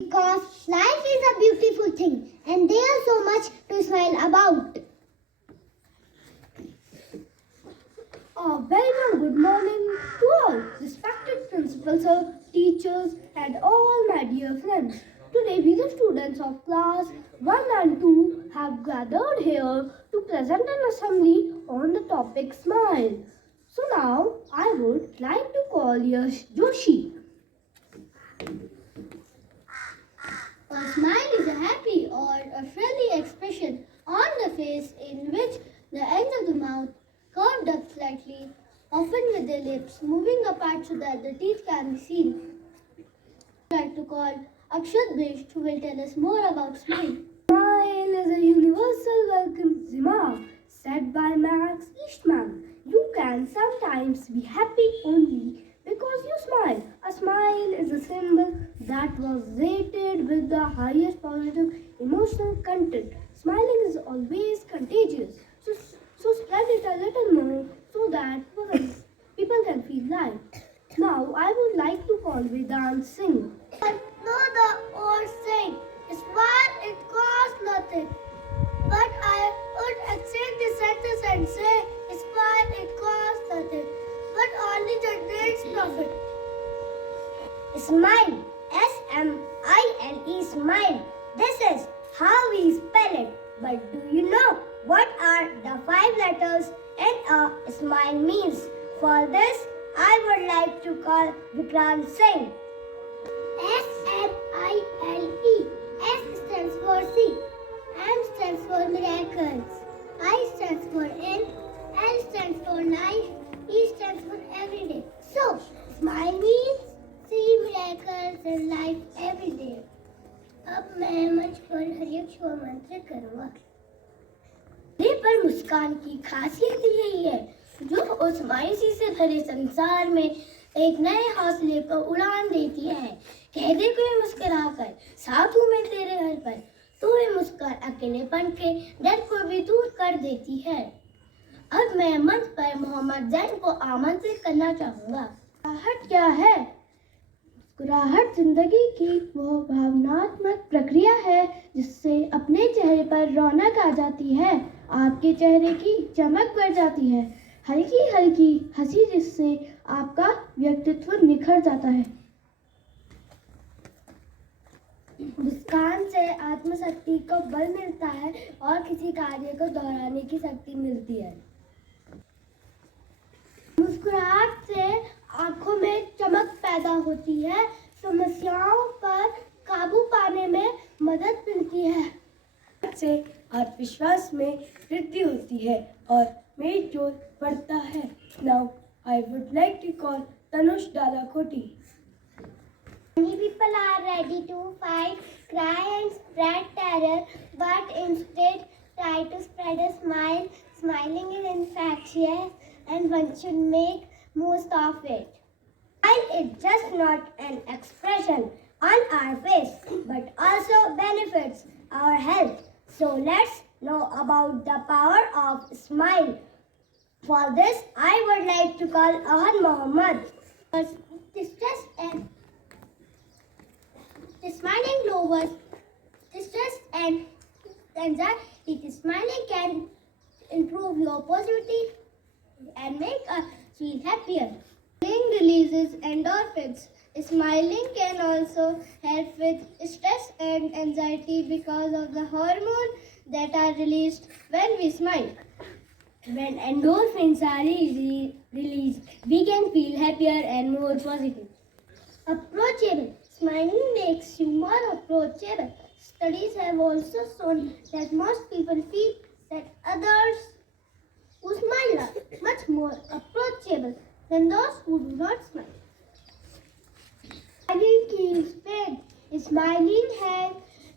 Because life is a beautiful thing and there is so much to smile about. A very warm good morning to all respected principals, sir, teachers, and all my dear friends. Today, we, the students of class 1 and 2, have gathered here to present an assembly on the topic smile. So now, I would like to call Yash Joshi. A smile is a happy or a friendly expression on the face in which the ends of the mouth curved up slightly, often with the lips moving apart so that the teeth can be seen. I would like to call Akshat Bisht, who will tell us more about smile. Smile is a universal welcome remark said by Max Eastman. You can sometimes be happy only because you smile. A smile is a symbol that was rated with the highest positive emotional content. Smiling is always contagious. So spread it a little more so that people can feel light. Now I would like to call Vedant Singh. I know the old saying, smile it costs nothing. But I would extend the sentence and say, smile it costs nothing, but only generates profit. Smile, S-M-I-L-E, smile. This is how we spell it. But do you know what are the 5 letters in a smile means? For this, I would like to call Vikrant Singh. S-M-I-L-E. S stands for see. M stands for miracles. I stands for in. L stands for life. E stands for everyday. So, smile means see miracles in life every day. अब मैं मंच पर हरियक्ष मंत्र करूँगा। चेहरे पर मुस्कान की खासियत यही है जो उस मायूसी से भरे संसार में एक नए हौसले पर उड़ान देती है। कह दे कोई मुस्कुराकर साथ हूँ मैं तेरे घर पर, तो ये मुस्कान अकेलेपन के डर को भी दूर कर देती है। अब मैं मंच पर मोहम्मद जैन को आमंत्रित करना चाहूँगा। मुस्कुराहट क्या है? मुस्कुराहट जिंदगी की वो भावनात्मक प्रक्रिया है जिससे अपने चेहरे पर रौनक आ जाती है, आपके चेहरे की चमक बढ़ जाती है, हल्की हल्की हंसी जिससे आपका व्यक्तित्व निखर जाता है। मुस्कान से आत्मशक्ति को बल मिलता है और किसी कार्य को दोहराने की शक्ति मिलती है। मुस्कुराहट से आंखों में चमक पैदा होती है, समस्याओं पर काबू पाने में मदद मिलती है। से आत्मविश्वास में वृद्धि होती है और मेल जोल बढ़ता है। Now I would like to call Tanush Dalakoti. Many people are ready to fight, cry and spread terror, but instead try to spread a smile. Smiling is infectious and one should make most of it. Smile is just not an expression on our face, but also benefits our health. So let's know about the power of smile. For this, I would like to call Ahad Mohammed. Distress and smiling lowers distress and anxiety. Smiling can improve your positivity and make us feel happier. Smiling releases endorphins. Smiling can also help with stress and anxiety because of the hormones that are released when we smile. When endorphins are released, we can feel happier and more positive. Approachable. Smiling makes you more approachable. Studies have also shown that most people feel that others who smile are much more approachable than those who do not smile. Smiling kills pain. Smiling has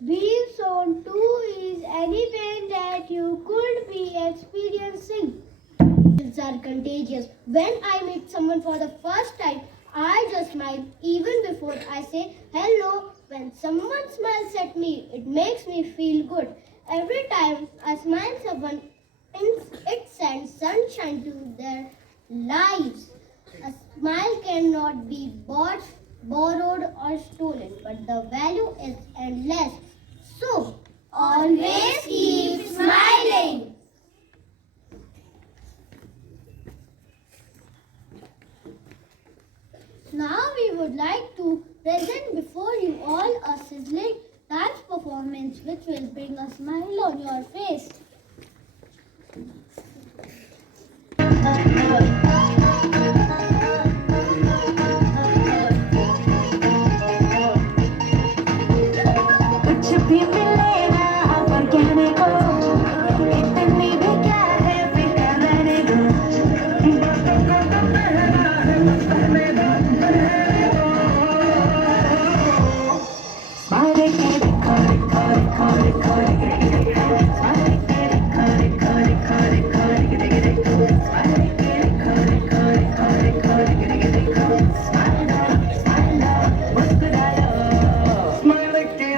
been shown to ease any pain that you could be experiencing. Smiles are contagious. When I meet someone for the first time, I just smile even before I say hello. When someone smiles at me, it makes me feel good. Every time I smile someone, it sends sunshine to their lives. A smile cannot be bought borrowed or stolen, but the value is endless. So, always keep smiling. Now we would like to present before you all a sizzling dance performance which will bring a smile on your face. कुछ भी मिले ना पर कहने को इतनी भी क्या है फिक्र रहने दो बातों को तो कहना है बस रहने दो मारे के दिखो दिखो दिखो दिखो मारे के दिखो दिखो दिखो दिखो मारे के दिखो दिखो दिखो दिखो स्माइल मुस्कुरा लो स्माइल के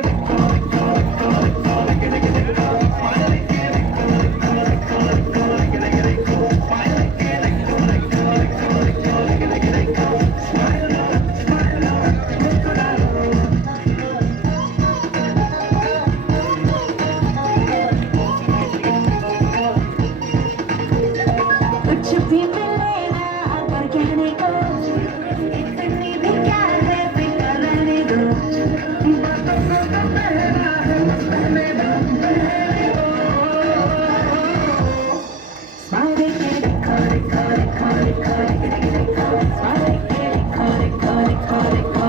कुछ भी मिले ना पर कहने को इतनी भी क्या है फिक्र रहने दो बातों को तो कहना है बस रहने दो स्माइल के दिखो दिखो दिखो दिखो स्माइल के दिखो दिखो दिखो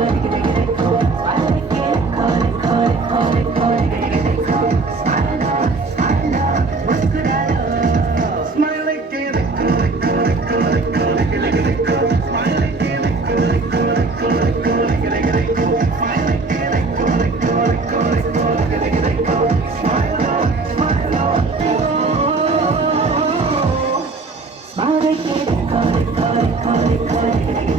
दिखो स्माइल के दिखो दिखो दिखो दिखो स्माइल स्माइल मुस्कुरा लो स्माइल के दिखो Smile,